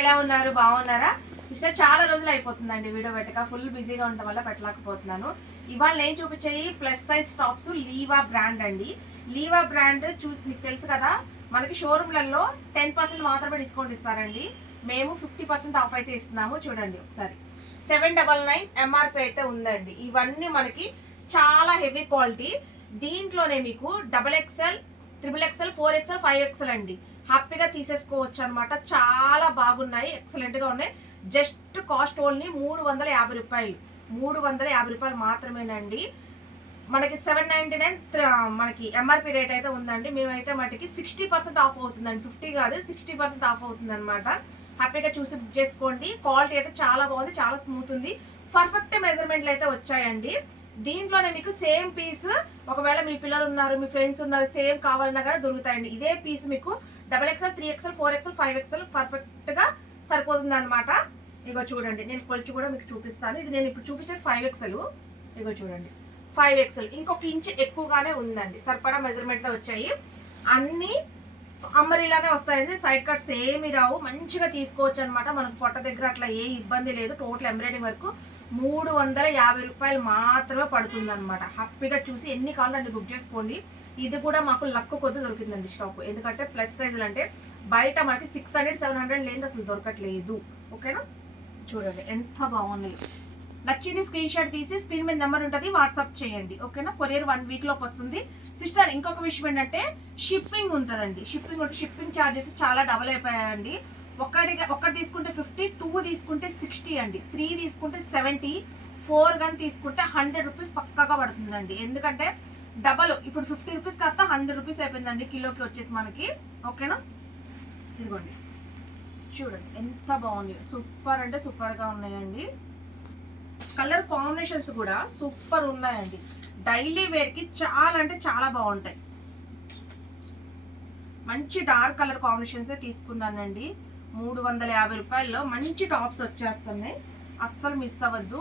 ఎలా ఉన్నారు? బాగున్నారా సిస్టర్? చాలా రోజులు అయిపోతుందండి వీడియో పెట్టక, ఫుల్ బిజీగా ఉండటం వల్ల పెట్టలేకపోతున్నాను. ఇవాళ నేను చూపించేది ప్లస్ సైజ్ టాప్స్, లీవా బ్రాండ్ అండి. లీవా బ్రాండ్ మీకు తెలుసు కదా, మనకి షోరూమ్లలో 10% మాత్రమే డిస్కౌంట్ ఇస్తారండి. మేము 50% ఆఫ్ అయితే ఇస్తున్నాము. చూడండి ఒకసారి, 799 ఎంఆర్పి అయితే ఉందండి. ఇవన్నీ మనకి చాలా హెవీ క్వాలిటీ. దీంట్లోనే మీకు XXL, XXL, 4XL, 5XL అండి హ్యాపీగా తీసేసుకోవచ్చు అనమాట. చాలా బాగున్నాయి, ఎక్సలెంట్ గా ఉన్నాయి. జస్ట్ కాస్ట్ ఓన్లీ 350 రూపాయలు, 350 రూపాయలు మాత్రమేనండి. మనకి 799 మనకి ఎంఆర్పి రేట్ అయితే ఉందండి. మేమైతే మటుకి 60% ఆఫ్ అవుతుందండి, 50 కాదు 60% ఆఫ్ అవుతుంది అనమాట. హ్యాపీగా చూసి బుక్ చేసుకోండి. క్వాలిటీ అయితే చాలా బాగుంది, చాలా స్మూత్ ఉంది. పర్ఫెక్ట్ మెజర్మెంట్లు అయితే వచ్చాయండి. దీంట్లోనే మీకు సేమ్ పీస్, ఒకవేళ మీ పిల్లలు ఉన్నారు, మీ ఫ్రెండ్స్ ఉన్నారు, సేమ్ కావాలన్నా కూడా దొరుకుతాయండి. ఇదే పీస్ మీకు XXL, 3XL, 4XL, 5XL perfect గా సరిపోతుంది అనమాట. ఇగో చూడండి, నేను కొలిచి కూడా మీకు చూపిస్తాను. ఇది నేను ఇప్పుడు చూపించేది 5XL. ఇగో చూడండి, 5XL ఇంకొక ఇంచ్ ఎక్కువగానే ఉందండి. సరిపడా మెజర్మెంట్ లో వచ్చాయి. అన్ని అమ్మరిలానే వస్తాయండి, సైడ్ కట్స్ ఏమి రావు. మంచిగా తీసుకోవచ్చు అనమాట. మనకు పొట్ట దగ్గర అట్లా ఏ ఇబ్బంది లేదు. టోటల్ ఎంబ్రాయిడింగ్ వరకు 350 రూపాయలు మాత్రమే పడుతుంది అనమాట. హ్యాపీగా చూసి ఎన్ని కావాలో అన్ని బుక్ చేసుకోండి. ఇది కూడా మాకు లక్ కొద్ది దొరికిందండి స్టాక్. ఎందుకంటే ప్లస్ సైజులు అంటే బయట మనకి 600, 700 లేని అసలు దొరకట్లేదు. ఓకేనా? చూడండి ఎంత బాగున్నాయి. నచ్చింది స్క్రీన్ షాట్ తీసి స్క్రీన్ మీద నెంబర్ ఉంటుంది, వాట్సాప్ చేయండి. ఓకేనా? కొరియర్ 1 వీక్ లోపు వస్తుంది. సిస్టర్ ఇంకొక విషయం ఏంటంటే షిప్పింగ్ ఉంటుందండి. షిప్పింగ్ ఛార్జెస్ చాలా డబల్ అయిపోయాయండి. ఒకటి తీసుకుంటే 50, 2 తీసుకుంటే 60 అండి, 3 తీసుకుంటే 70, 4 కానీ తీసుకుంటే 100 రూపీస్ పక్కాగా పడుతుందండి. ఎందుకంటే డబల్ ఇప్పుడు 50 రూపీస్ కాస్త 100 రూపీస్ అయిపోయిందండి కిలోకి వచ్చేసి మనకి. ఓకేనా? ఇదిగోండి చూడండి ఎంత బాగుంది. సూపర్ అంటే సూపర్ గా ఉన్నాయండి. కలర్ కాంబినేషన్స్ కూడా సూపర్ ఉన్నాయండి. డైలీ వేర్ కి చాలా అంటే చాలా బాగుంటాయి. మంచి డార్క్ కలర్ కాంబినేషన్స్ తీసుకున్నానండి. 350 రూపాయల్లో మంచి టాప్స్ వచ్చేస్తున్నాయి. అస్సలు మిస్ అవ్వద్దు.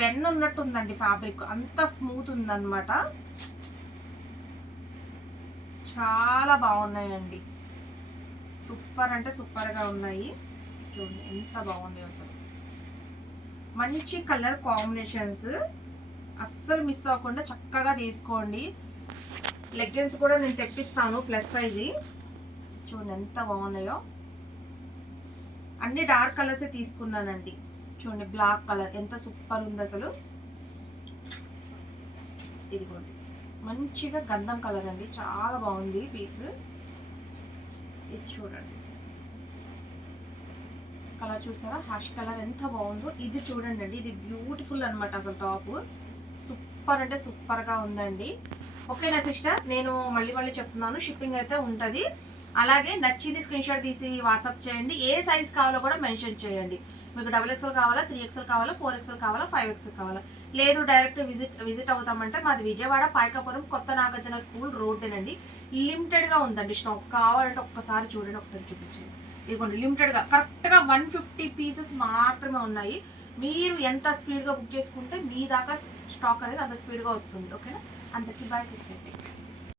వెన్న ఉన్నట్టు ఉందండి ఫ్యాబ్రిక్, అంత స్మూత్ ఉందన్నమాట. చాలా బాగున్నాయండి. సూపర్ అంటే సూపర్ గా ఉన్నాయి. చూడండి ఎంత బాగున్నాయి అసలు. మంచి కలర్ కాంబినేషన్స్, అస్సలు మిస్ అవ్వకుండా చక్కగా తీసుకోండి. లెగ్గిన్స్ కూడా నేను తెప్పిస్తాను ప్లస్ సైజ్. చూడండి ఎంత బాగున్నాయో. అన్ని డార్క్ కలర్స్ తీసుకున్నానండి. చూడండి బ్లాక్ కలర్ ఎంత సూపర్ ఉంది అసలు. ఇదిగోండి మంచిగా గంధం కలర్ అండి, చాలా బాగుంది పీస్. ఇది చూడండి కలర్ చూసారా, హ్యాష్ కలర్ ఎంత బాగుందో. ఇది చూడండి అండి, ఇది బ్యూటిఫుల్ అనమాట అసలు. టాప్ సూపర్ అంటే సూపర్ గా ఉందండి. ఓకేనా సిస్టర్? నేను మళ్ళీ చెప్తున్నాను, షిప్పింగ్ అయితే ఉంటుంది. అలాగే నచ్చింది స్క్రీన్ షాట్ తీసి వాట్సాప్ చేయండి. ఏ సైజ్ కావాలో కూడా మెన్షన్ చేయండి. మీకు XXL కావాలా, 3XL కావాలా, 4XL కావాలా, 5XL కావాలా, లేదు డైరెక్ట్ విజిట్ అవుతామంటే మాది విజయవాడ పాయకాపురం కొత్త నాగార్జున స్కూల్ రోడ్డేనండి. లిమిటెడ్ గా ఉందండి స్టాక్. కావాలంటే ఒక్కసారి చూడండి, ఒకసారి చూపించండి. ఇదిగోండి లిమిటెడ్ గా కరెక్ట్ గా 150 పీసెస్ మాత్రమే ఉన్నాయి. మీరు ఎంత స్పీడ్ గా బుక్ చేసుకుంటే మీ దాకా స్టాక్ అనేది అంత స్పీడ్ గా వస్తుంది. ఓకేనా? అందరికీ బాయ్ సిస్టర్.